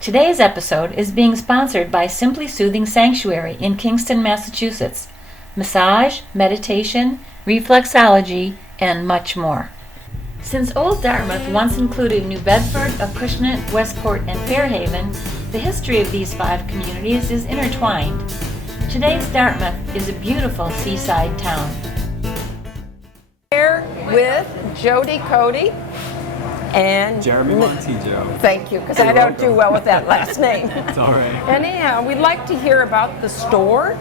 Today's episode is being sponsored by Simply Soothing Sanctuary in Kingston, Massachusetts. Massage, meditation, reflexology, and much more. Since Old Dartmouth once included New Bedford, Acushnet, Westport, and Fairhaven, the history of these 5 communities is intertwined. Today's Dartmouth is a beautiful seaside town. Here with Jody Cody and Jeremy Montijo. Thank you, because I don't do well with that last name. It's all right. Anyhow, we'd like to hear about the store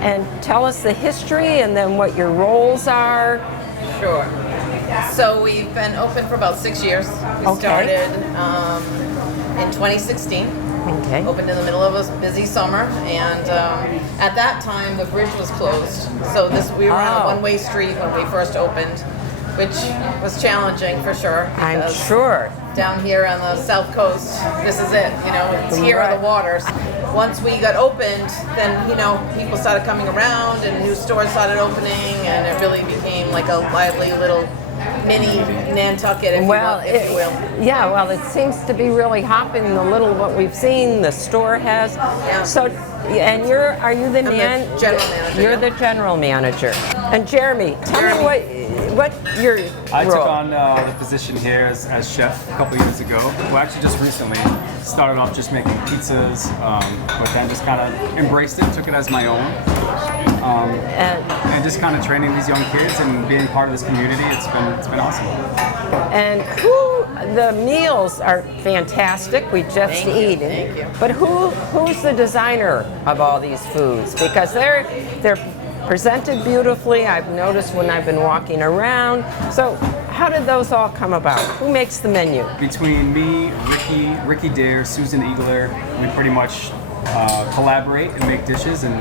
and tell us the history and then what your roles are. Sure. So we've been open for about 6 years. We started in 2016. Okay. Opened in the middle of a busy summer, and at that time the bridge was closed. So we were on a one-way street when we first opened, which was challenging for sure. I'm sure. Down here on the south coast, this is it. It's here are the waters. Once we got opened, then people started coming around, and new stores started opening, and it really became like a lively little mini Nantucket, if you will. Yeah, well, it seems to be really hopping. The little what we've seen, the store has. Yeah. So, and are you the general manager? You're the general manager. And Jeremy, tell me what your I role. took on the position here as chef a couple years ago. Well, actually, just recently. Started off just making pizzas, but then just kind of embraced it, took it as my own. And just kind of training these young kids and being part of this community, it's been awesome. And the meals are fantastic. We just eat. Thank you. But who's the designer of all these foods? Because they're presented beautifully. I've noticed when I've been walking around. So how did those all come about? Who makes the menu? Between me, Ricky Dare, Susan Eagler, we pretty much collaborate and make dishes, and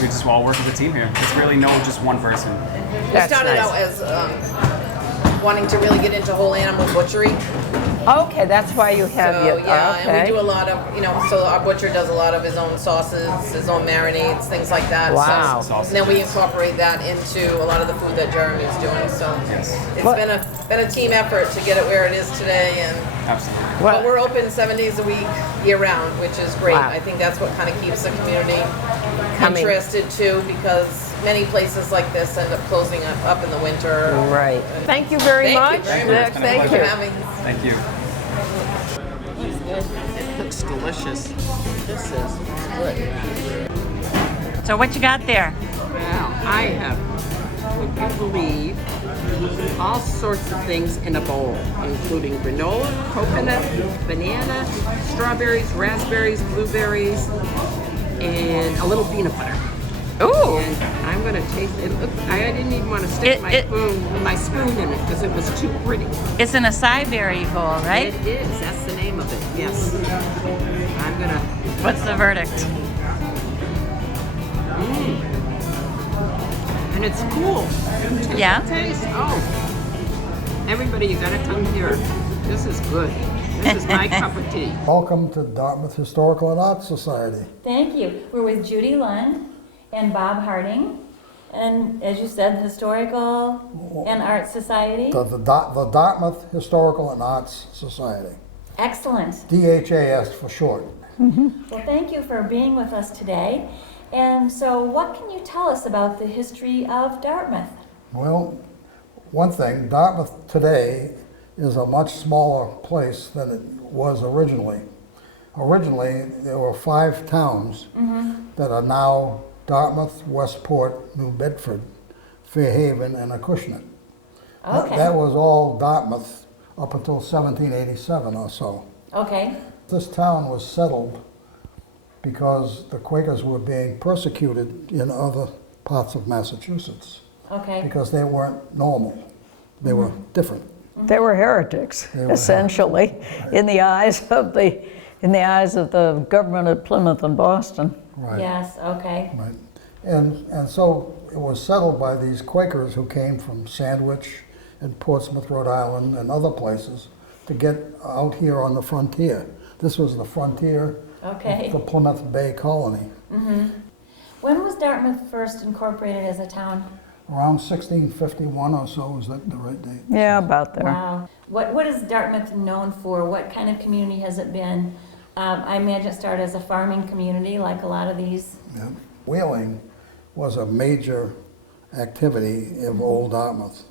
we just all work as a team here. It's really just one person. We started out as wanting to really get into whole animal butchery. Okay, that's why you have and we do a lot of, so our butcher does a lot of his own sauces, his own marinades, things like that. Wow. So, and then we incorporate that into a lot of the food that Jeremy's doing. So it's been a team effort to get it where it is today. And Absolutely. but we're open 7 days a week, year round, which is great. Wow. I think that's what kind of keeps the community Coming. interested too, because many places like this end up closing up in the winter. Right. Thank you very much. Thank you very much. Thank you. for having us. Thank you. It looks delicious. This is good. So what you got there? Wow, I have, would you believe, all sorts of things in a bowl, including granola, coconut, banana, strawberries, raspberries, blueberries, and a little peanut butter. Ooh. And I'm going to taste it. Look, I didn't even want to stick my spoon in it because it was too pretty. It's an acai berry bowl, right? It is. That's the name of it. Yes. I'm going to... What's the verdict? And it's cool. Yeah? Taste. Oh. Everybody, you got to come here. This is good. This is my cup of tea. Welcome to Dartmouth Historical and Arts Society. Thank you. We're with Judy Lund and Bob Harding, and as you said, Historical and Art Society. The Dartmouth Historical and Arts Society. Excellent. DHAS for short. Well, thank you for being with us today. And so what can you tell us about the history of Dartmouth? Well, one thing, Dartmouth today is a much smaller place than it was originally. Originally, there were 5 towns that are now Dartmouth, Westport, New Bedford, Fairhaven, and Acushnet. Okay. That was all Dartmouth up until 1787 or so. Okay. This town was settled because the Quakers were being persecuted in other parts of Massachusetts Okay. because they weren't normal. They were different. They were heretics, essentially, in the eyes of the government of Plymouth and Boston. Right. Yes, okay. Right. And so it was settled by these Quakers who came from Sandwich and Portsmouth, Rhode Island, and other places to get out here on the frontier. This was the frontier Okay. of the Plymouth Bay Colony. When was Dartmouth first incorporated as a town? around 1651 or so, is that the right date? Yeah, about there. Wow. What is Dartmouth known for? What kind of community has it been? I imagine it started as a farming community, like a lot of these. Yeah. Whaling was a major activity of Old Dartmouth,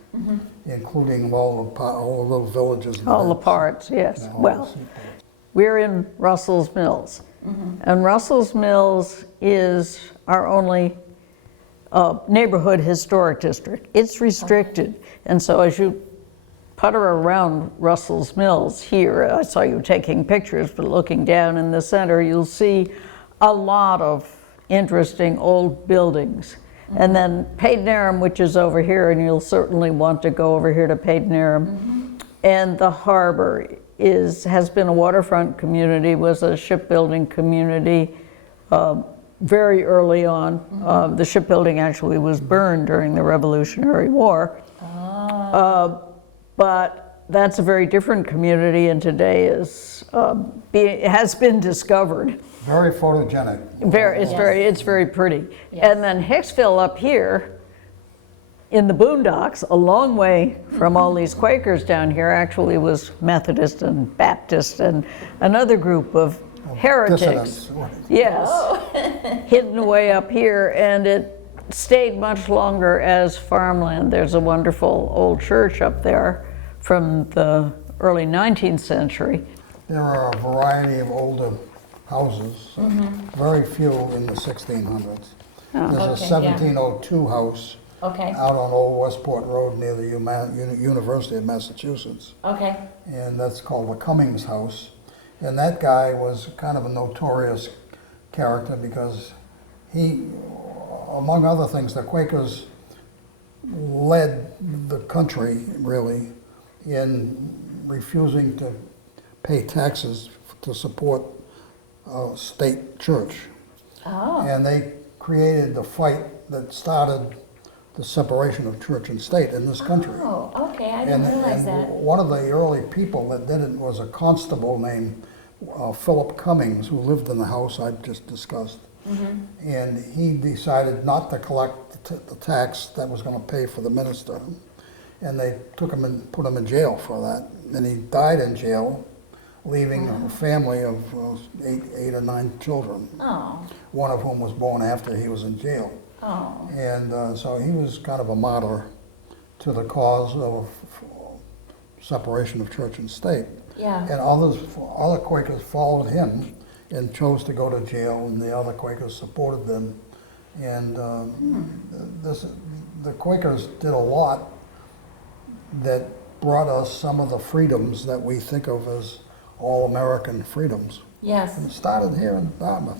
including all the little villages. and All the towns. parts, yes. Yeah, all the Well, seaports. we're in Russell's Mills. And Russell's Mills is our only neighborhood historic district. It's restricted. And so as you putter around Russell's Mills here, I saw you taking pictures, but looking down in the center, you'll see a lot of interesting old buildings. And then Padenham, which is over here, and you'll certainly want to go over here to Padenham. And the harbor has been a waterfront community, was a shipbuilding community very early on. The shipbuilding actually was burned during the Revolutionary War. But that's a very different community, and today has been discovered. Very photogenic. It's very pretty. And then Hicksville up here in the boondocks, a long way from all these Quakers down here, actually was Methodist and Baptist and another group of heretics. Dissidents. Yes, hidden away up here, and it stayed much longer as farmland. There's a wonderful old church up there from the early 19th century. There are a variety of older houses, very few in the 1600s. There's a Okay, yeah. 1702 house Okay. out on Old Westport Road near the University of Massachusetts, Okay. and that's called the Cummings House. And that guy was kind of a notorious character because he, among other things, the Quakers led the country, really, in refusing to pay taxes to support a state church. Oh. And they created the fight that started the separation of church and state in this country. Oh, okay. I didn't realize that. One of the early people that did it was a constable named Philip Cummings, who lived in the house I just discussed. And he decided not to collect the tax that was going to pay for the minister. And they took him and put him in jail for that. And he died in jail, leaving a family of eight or nine children, Oh. one of whom was born after he was in jail. Oh. And so he was kind of a martyr to the cause of separation of church and state. Yeah. And other Quakers followed him and chose to go to jail, and the other Quakers supported them. And the Quakers did a lot that brought us some of the freedoms that we think of as all-American freedoms. Yes. And it started here in Dartmouth.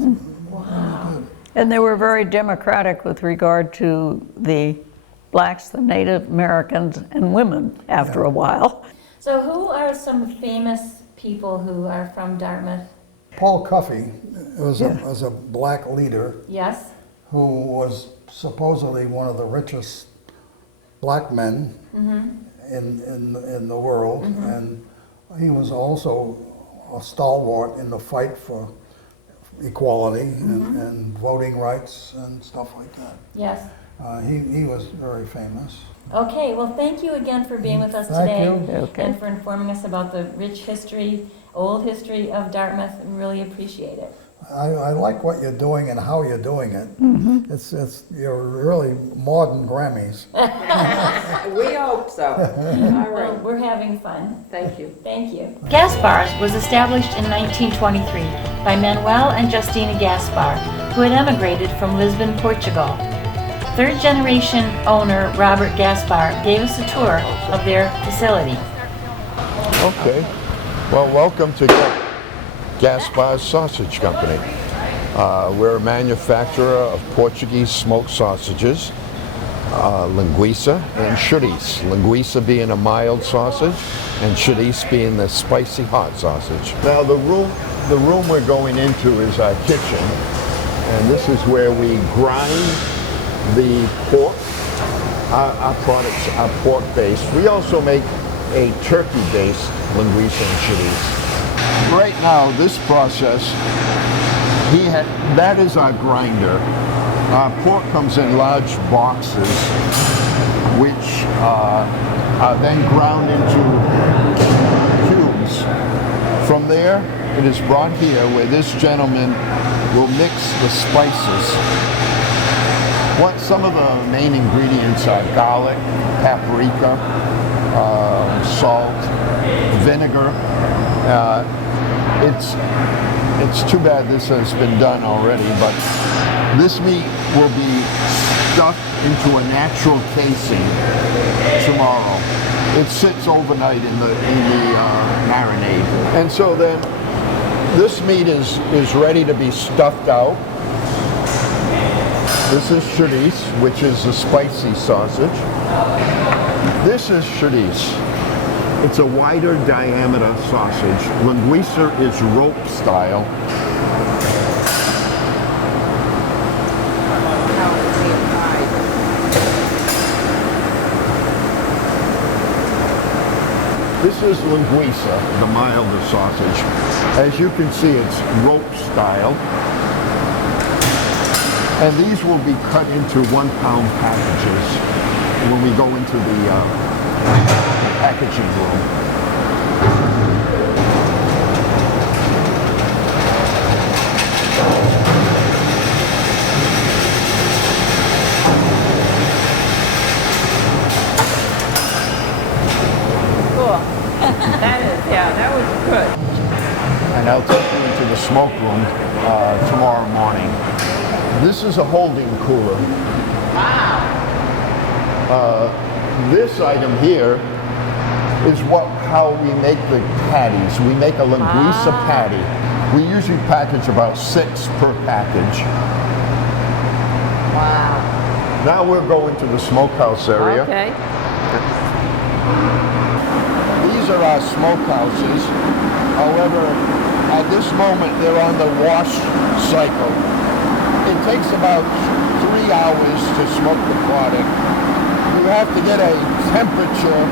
Wow. And they were very democratic with regard to the blacks, the Native Americans, and women after a while. So who are some famous people who are from Dartmouth? Paul Cuffey was a black leader Yes. who was supposedly one of the richest black men in the world, and he was also a stalwart in the fight for equality and voting rights and stuff like that. Yes. He was very famous. Okay, well, thank you again for being with us Thank today you. Okay. and for informing us about the rich history, old history of Dartmouth. We really appreciate it. I like what you're doing and how you're doing it. You're really modern Grammys. We hope so. All Well, right. we're having fun. Thank you. Thank you. Gaspars was established in 1923 by Manuel and Justina Gaspar, who had emigrated from Lisbon, Portugal. Third generation owner Robert Gaspar gave us a tour of their facility. Okay. Well, welcome to Gaspars Sausage Company. We're a manufacturer of Portuguese smoked sausages, linguiça and chorizo. Linguiça being a mild sausage, and chorizo being the spicy hot sausage. Now the room we're going into is our kitchen, and this is where we grind the pork. Our products are pork-based. We also make a turkey-based linguiça and chorizo. Right now, this process, that is our grinder. Our pork comes in large boxes, which are then ground into cubes. From there, it is brought here where this gentleman will mix the spices. Some of the main ingredients are garlic, paprika, salt, vinegar. It's too bad this has been done already, but this meat will be stuffed into a natural casing tomorrow. It sits overnight in the marinade. And so then this meat is ready to be stuffed out. This is chorizo, which is the spicy sausage. This is chorizo. It's a wider diameter sausage. Linguiça is rope style. This is linguiça, the milder sausage. As you can see, it's rope style. And these will be cut into 1 pound packages when we go into the packaging room. That was good. And I'll take you into the smoke room tomorrow morning. This is a holding cooler. Wow. This item here is how we make the patties. We make a linguiça patty. We usually package about 6 per package. Wow. Now we're going to the smokehouse area. Okay. These are our smokehouses. However, at this moment, they're on the wash cycle. It takes about 3 hours to smoke the product. You have to get a temperature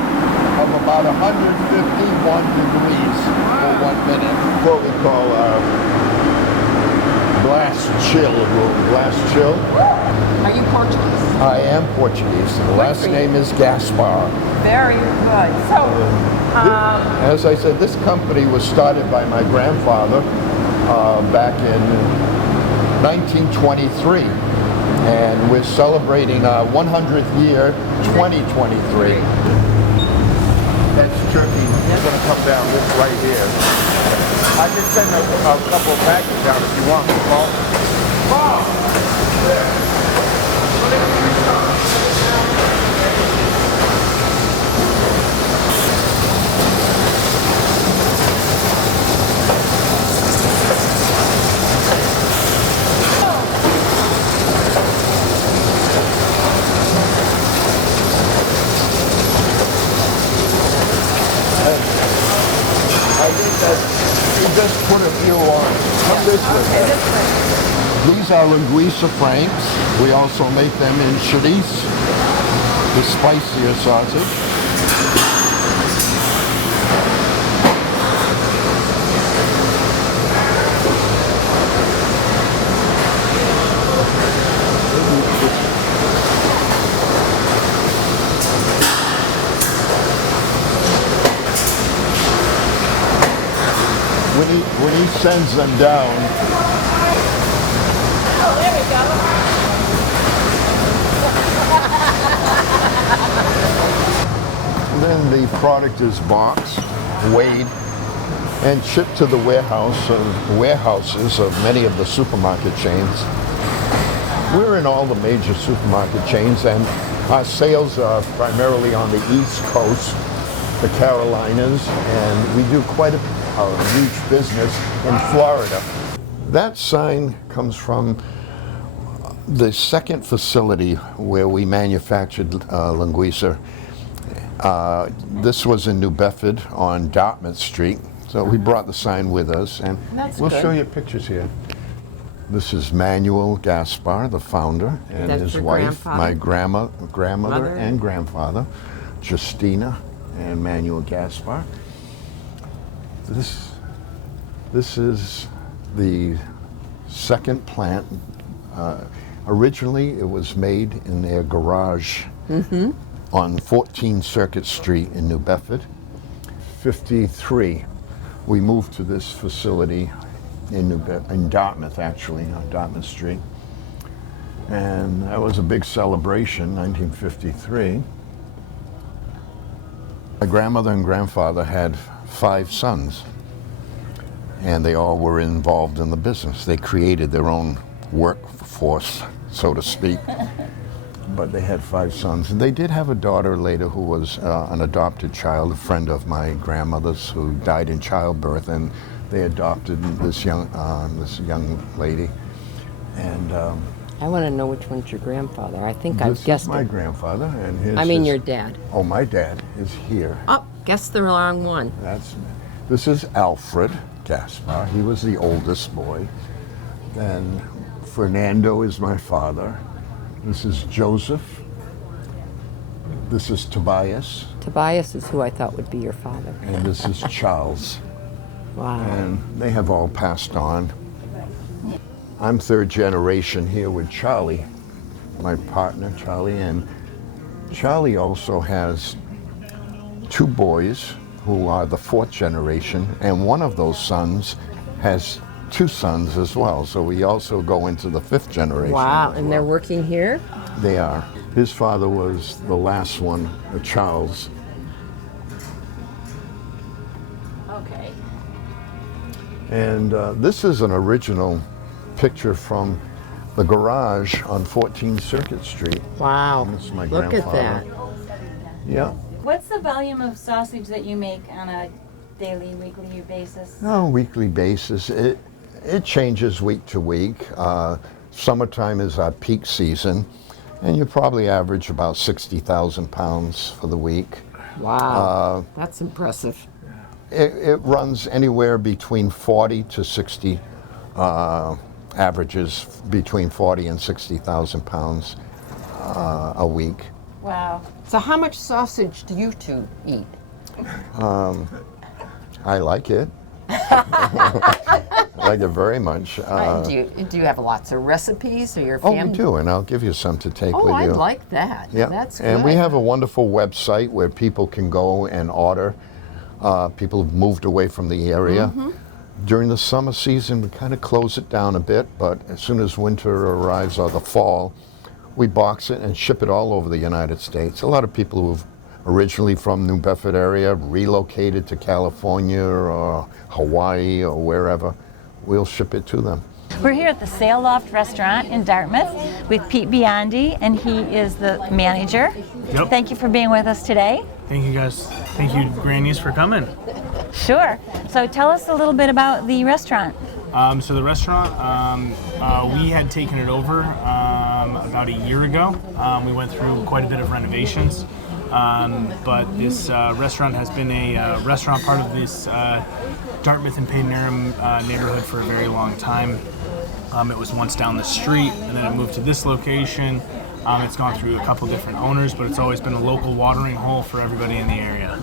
of about 151 degrees for 1 minute. What we call blast chill room. Blast chill. Are you Portuguese? I am Portuguese. The last name is Gaspar. Very good. So, as I said, this company was started by my grandfather back in 1923, and we're celebrating our 100th year, 2023. That's turkey. It's going to come down this right here. I can send a couple of packages down if you want, Paul. Paul! Just put a few on. Come this way. These are linguiça franks. We also make them in chorizo, the spicier sausage. When he sends them down. Oh, there we go. Then the product is boxed, weighed, and shipped to the warehouses of many of the supermarket chains. We're in all the major supermarket chains, and our sales are primarily on the East Coast, the Carolinas, and we do quite a huge business in Florida. That sign comes from the second facility where we manufactured linguiça. This was in New Bedford on Dartmouth Street, so we brought the sign with us, and we'll show you pictures here. This is Manuel Gaspar, the founder, and his wife, my grandmother and grandfather, Justina and Manuel Gaspar. This is the second plant. Originally, it was made in their garage, on 14 Circuit Street in New Bedford. 53, we moved to this facility in Dartmouth, actually, on Dartmouth Street. And that was a big celebration, 1953. My grandmother and grandfather had 5 sons, and they all were involved in the business. They created their own workforce, so to speak. But they had 5 sons. And they did have a daughter later who was an adopted child, a friend of my grandmother's who died in childbirth, and they adopted this young lady. And I want to know which one's your grandfather. I think I've guessed This is my it. grandfather, and his. I mean your dad. Oh, my dad is here. Oh, guessed the wrong one. This is Alfred Gaspar. He was the oldest boy. Then Fernando is my father. This is Joseph. This is Tobias. Tobias is who I thought would be your father. And this is Charles. Wow. And they have all passed on. I'm 3rd generation here with Charlie, my partner, Charlie. And Charlie also has 2 boys who are the 4th generation. And one of those sons has 2 sons as well. So we also go into the 5th generation. Wow, and they're working here? They are. His father was the last one, Charles. Okay. And this is an original picture from the garage on 14 Circuit Street. Wow. This is my Look grandfather. at that. Yeah. What's the volume of sausage that you make on a daily, weekly basis? On a weekly basis. It changes week to week. Summertime is our peak season, and you probably average about 60,000 pounds for the week. Wow. That's impressive. It runs anywhere between 40 to 60, averages between 40 and 60,000 pounds a week. Wow. So how much sausage do you 2 eat? I like it. I like it very much. Do you have lots of recipes or your Oh, family? we do, and I'll give you some to take Oh, with I you. like that. Yeah, That's good. and we have a wonderful website where people can go and order. People have moved away from the area. Mm-hmm. During the summer season, we kind of close it down a bit, but as soon as winter arrives or the fall, we box it and ship it all over the United States. A lot of people who've originally from New Bedford area, relocated to California or Hawaii or wherever, we'll ship it to them. We're here at the Sail Loft restaurant in Dartmouth with Pete Biondi, and he is the manager. Yep. Thank you for being with us today. Thank you guys. Thank you, Grannies, for coming. Sure. So tell us a little bit about the restaurant. So the restaurant, we had taken it over about a year ago. We went through quite a bit of renovations. But this restaurant has been a restaurant part of this Dartmouth and Fairhaven neighborhood for a very long time. It was once down the street, and then it moved to this location. It's gone through a couple different owners, but it's always been a local watering hole for everybody in the area.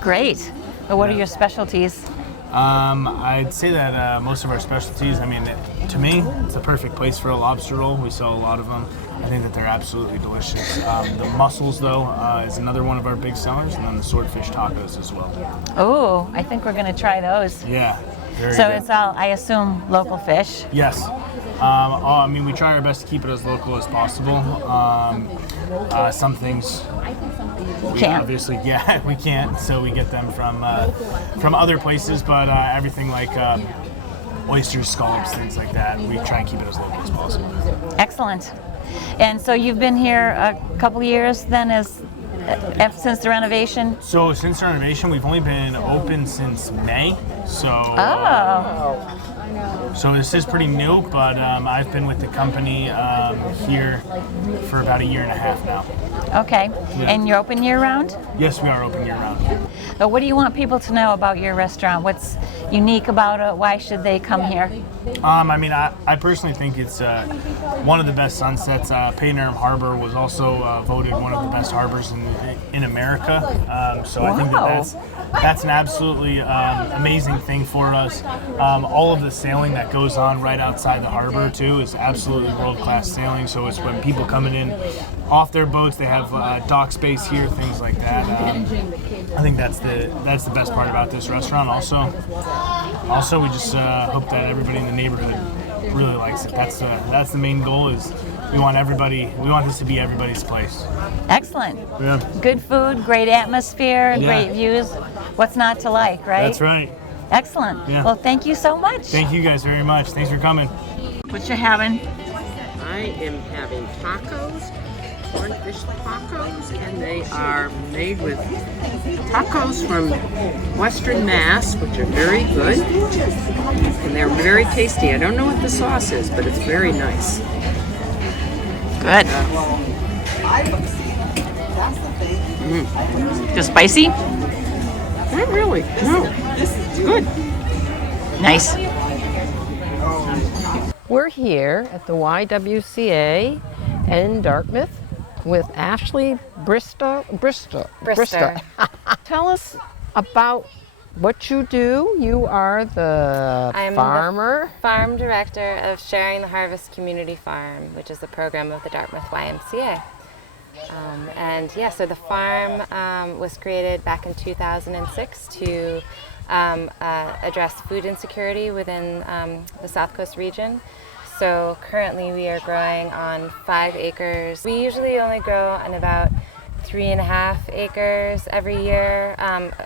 Great. But what are your specialties? I'd say that most of our specialties, I mean, to me, it's the perfect place for a lobster roll. We sell a lot of them. I think that they're absolutely delicious. The mussels, though, is another one of our big sellers, and then the swordfish tacos as well. Oh, I think we're going to try those. Yeah, very So good. it's all, I assume, local fish. Yes. I mean, we try our best to keep it as local as possible. Some things we Can't. obviously, yeah, we can't, so we get them from other places, but everything like oysters, scallops, things like that, we try and keep it as local as possible. Excellent. And so you've been here a couple years then since the renovation? So since the renovation, we've only been open since May, so Oh. so this is pretty new, but I've been with the company here for about a year and a half now. Okay. And you're open year-round? Yes, we are open year-round. What do you want people to know about your restaurant? What's unique about it? Why should they come here? I mean, I personally think it's one of the best sunsets. Fairhaven Harbor was also voted one of the best harbors in America. So I think that's an absolutely amazing thing for us. All of the sailing that goes on right outside the harbor too is absolutely world-class sailing. So it's when people coming in off their boats, they have of dock space here, things like that. I think that's the best part about this restaurant. Also, we just hope that everybody in the neighborhood really likes it. That's the main goal. Is we want this to be everybody's place. Excellent. Yeah. Good food, great atmosphere, Yeah. great views. What's not to like, right? That's right. Excellent. Yeah. Well, thank you so much. Thank you guys very much. Thanks for coming. What you having? I am having tacos, cornfish tacos, and they are made with tacos from Western Mass, which are very good, and they're very tasty. I don't know what the sauce is, but it's very nice. Good. Just spicy? Not really. No. It's good. Nice. We're here at the YMCA in Dartmouth with Ashley Bristow. Tell us about what you do. You are the I'm farmer. the farm director of Sharing the Harvest Community Farm, which is a program of the Dartmouth YMCA. So the farm was created back in 2006 to address food insecurity within the South Coast region. So currently we are growing on 5 acres. We usually only grow on about 3.5 acres every year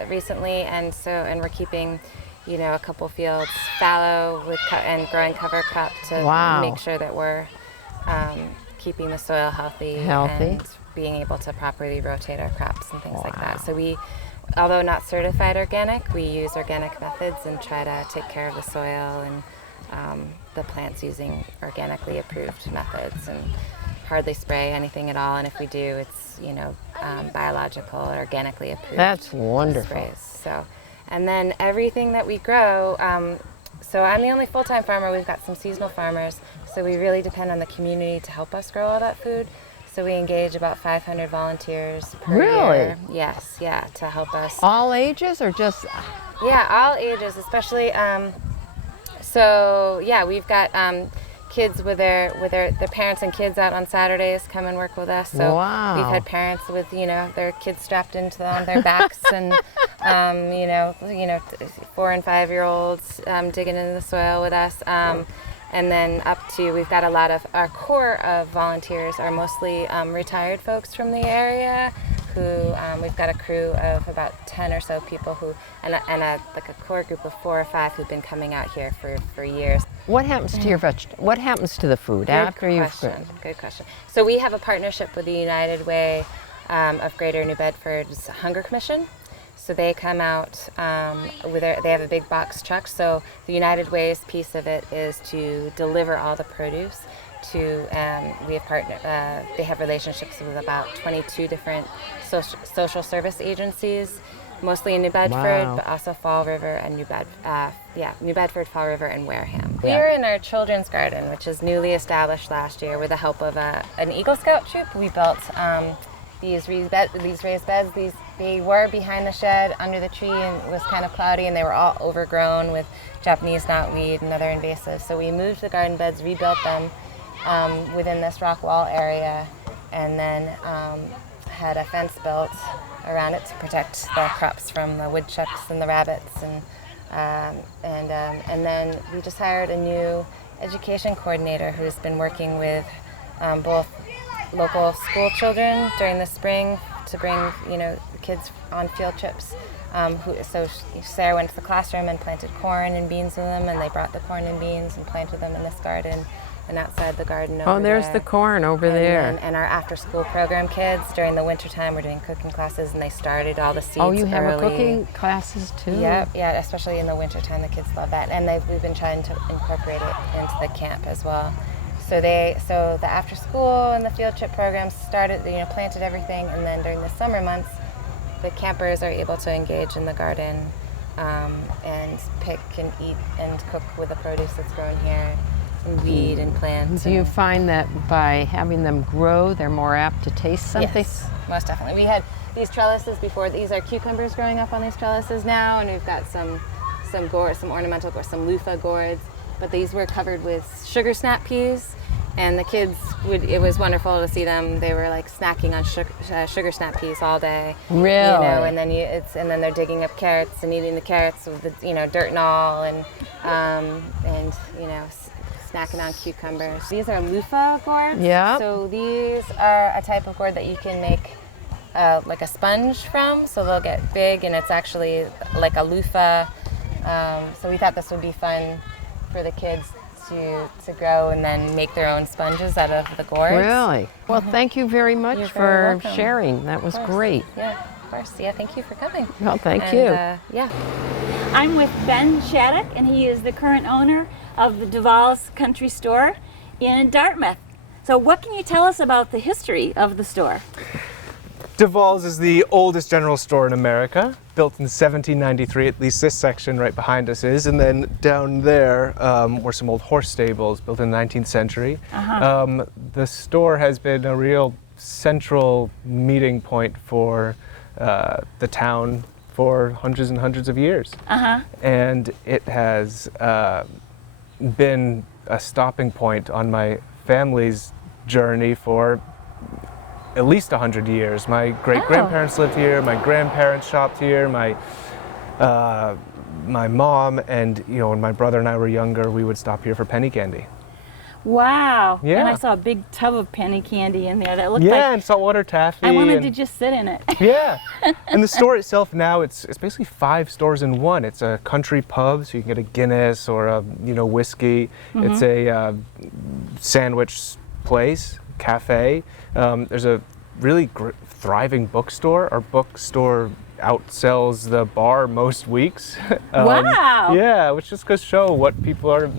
recently, and we're keeping, a couple fields fallow and growing cover crop to make sure that we're keeping the soil healthy and being able to properly rotate our crops and things like that. So we, although not certified organic, we use organic methods and try to take care of the soil and the plants using organically approved methods, and hardly spray anything at all. And if we do, it's biological or organically approved. That's wonderful. Sprays. So, and then everything that we grow. So I'm the only full-time farmer. We've got some seasonal farmers, so we really depend on the community to help us grow all that food. So we engage about 500 volunteers per year. Yes, yeah, to help us. All ages or just? Yeah, all ages, especially. We've got kids with their parents and kids out on Saturdays come and work with us. So we've had parents with their kids strapped into on their backs and 4 and 5 year olds digging into the soil with us. And then up to, we've got a lot of, our core of volunteers are mostly retired folks from the area who, we've got a crew of about 10 or so people who, and a core group of 4 or 5 who've been coming out here for years. What happens to your what happens to the food after you've grown? Good question. So we have a partnership with the United Way of Greater New Bedford's Hunger Commission. So they come out they have a big box truck. So the United Way's piece of it is to deliver all the produce to, they have relationships with about 22 different social service agencies, mostly in New Bedford, but also Fall River and New Bedford, Fall River, and Wareham. We are in our children's garden, which is newly established last year with the help of an Eagle Scout troop. We built these raised beds. They were behind the shed under the tree, and it was kind of cloudy, and they were all overgrown with Japanese knotweed and other invasives. So we moved the garden beds, rebuilt them within this rock wall area, and then had a fence built around it to protect the crops from the woodchucks and the rabbits, and then we just hired a new education coordinator who's been working with both local school children during the spring to bring the kids on field trips. So Sarah went to the classroom and planted corn and beans with them, and they brought the corn and beans and planted them in this garden and outside the garden over there's there. the corn over there. And our after-school program kids, during the wintertime, we're doing cooking classes, and they started all the seeds Oh, you have early. cooking classes too? Yeah, especially in the wintertime, the kids love that. And we've been trying to incorporate it into the camp as well. So the after-school and the field trip programs started, planted everything, and then during the summer months, the campers are able to engage in the garden and pick and eat and cook with the produce that's grown here, and weed and plant. Do you find that by having them grow, they're more apt to taste something? Yes, most definitely. We had these trellises before. These are cucumbers growing up on these trellises now, and we've got some gourds, some ornamental gourds, some loofah gourds. But these were covered with sugar snap peas, And the kids it was wonderful to see them. They were like snacking on sugar snap peas all day. Really? And then they're digging up carrots and eating the carrots with the dirt and all, and snacking on cucumbers. These are loofah gourds. Yeah. So these are a type of gourd that you can make like a sponge from. So they'll get big, and it's actually like a loofah. So we thought this would be fun for the kids to grow and then make their own sponges out of the gourds. Really? Well, thank you very much You're for very welcome. sharing. That was great. Yeah, of course. Yeah, thank you for coming. Well, thank And, you. Yeah. I'm with Ben Shattuck, and he is the current owner of the Davoll's Country Store in Dartmouth. So what can you tell us about the history of the store? Davoll's is the oldest general store in America, built in 1793, at least this section right behind us is, and then down there were some old horse stables built in the 19th century. The store has been a real central meeting point for the town for hundreds and hundreds of years. And it has been a stopping point on my family's journey for at least 100 years. My great-grandparents lived here, my grandparents shopped here, my mom, and when my brother and I were younger, we would stop here for penny candy. Wow. Yeah. And I saw a big tub of penny candy in there that looked and saltwater taffy. I wanted to just sit in it. Yeah. And the store itself now, it's basically 5 stores in one. It's a country pub, so you can get a Guinness or a whiskey. It's a sandwich place, cafe. There's a really thriving bookstore. Our bookstore outsells the bar most weeks. Wow. Yeah, which just goes to show what people are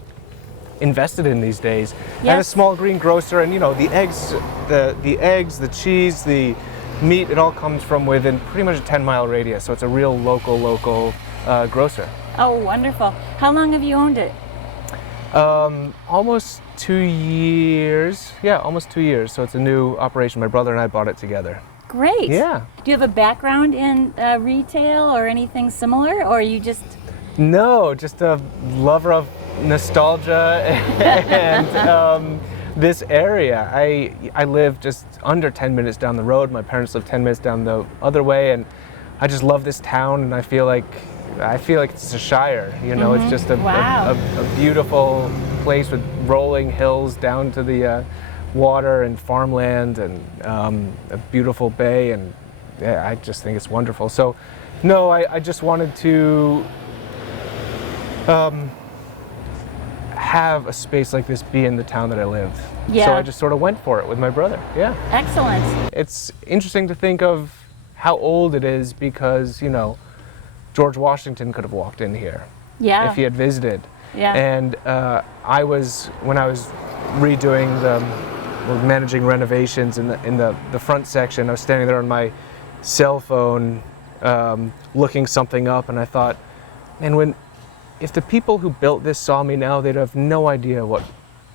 invested in these days. Yes. And a small green grocer, and the eggs, the cheese, the meat, it all comes from within pretty much a 10-mile radius. So it's a real local grocer. Oh, wonderful. How long have you owned it? Almost 2 years. Yeah, almost 2 years. So it's a new operation. My brother and I bought it together. Great. Yeah. Do you have a background in retail or anything similar, or are you just... No, just a lover of nostalgia and this area. I live just under 10 minutes down the road. My parents live 10 minutes down the other way, and I just love this town, and I feel like it's a shire. It's just a beautiful place with rolling hills down to the water and farmland, and a beautiful bay, and I just think it's wonderful. So no, I just wanted to have a space like this be in the town that I live. Yeah. So I just sort of went for it with my brother. Yeah. Excellent. It's interesting to think of how old it is because, George Washington could have walked in here if he had visited. Yeah. And when I was managing renovations in the front section, I was standing there on my cell phone looking something up, and I thought, man, if the people who built this saw me now, they'd have no idea what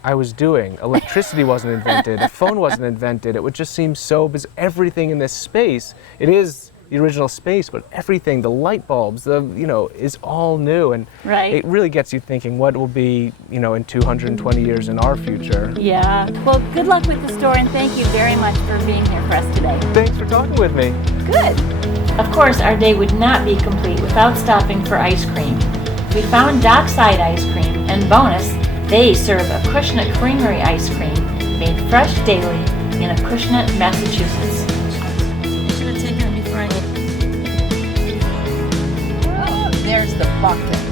I was doing. Electricity wasn't invented, a phone wasn't invented. It would just seem so bizarre. Everything in this space, it is the original space, but everything, the light bulbs, is all new. And it really gets you thinking what will be, in 220 years in our future. Yeah. Well, good luck with the store, and thank you very much for being here for us today. Thanks for talking with me. Good. Of course, our day would not be complete without stopping for ice cream. We found Dockside ice cream, and bonus, they serve Acushnet Creamery ice cream, made fresh daily in Acushnet, Massachusetts. You should have taken it before I did. Oh, there's the bucket.